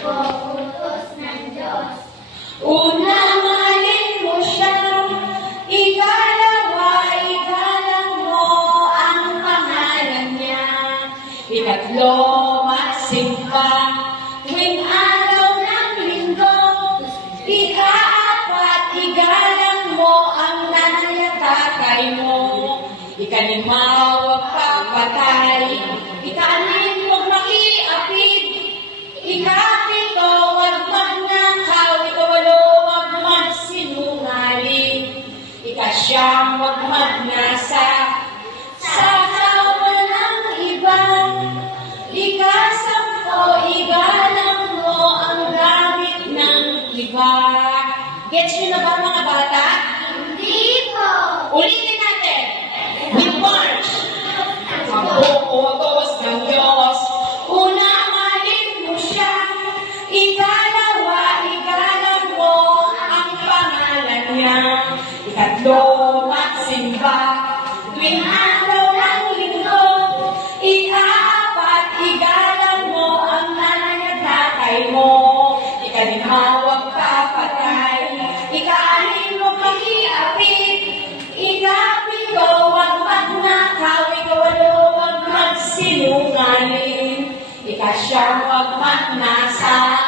Utos ng Diyos. Una, mahalin mo siya. Ikalawa, igalang mo ang pangalan niya. Ikatlo, magsimba tuwing araw ng linggo. Ikaapat, igalang mo ang nanay at tatay mo. Ikalima, huwag papatay. Ikaanim, huwag makiapid. Ikapito, huwag magnakaw. Ikawalo, huwag magsinungaling. Ikasyam, huwag magnasa sa asawa ng iba. Ikasampo, igalang mo ang gamit ng iba. Gets nyo na ba mga bata? Hindi po. Ulitin natin. We march. Ang utos ng Diyos. Una, mahalin mo siya. Ikalawa, igalang mo ang pangalan niya. Ikatlo, magsimba tuwing araw ng linggo. Ikaapat, igalang mo ang nanay at tatay mo. Ikalima, huwag papatay. Ikaanim, huwag makiapid. Ikapito, huwag magnakaw. Ikawalo, huwag magsinungaling. Ikasyam, huwag magnasa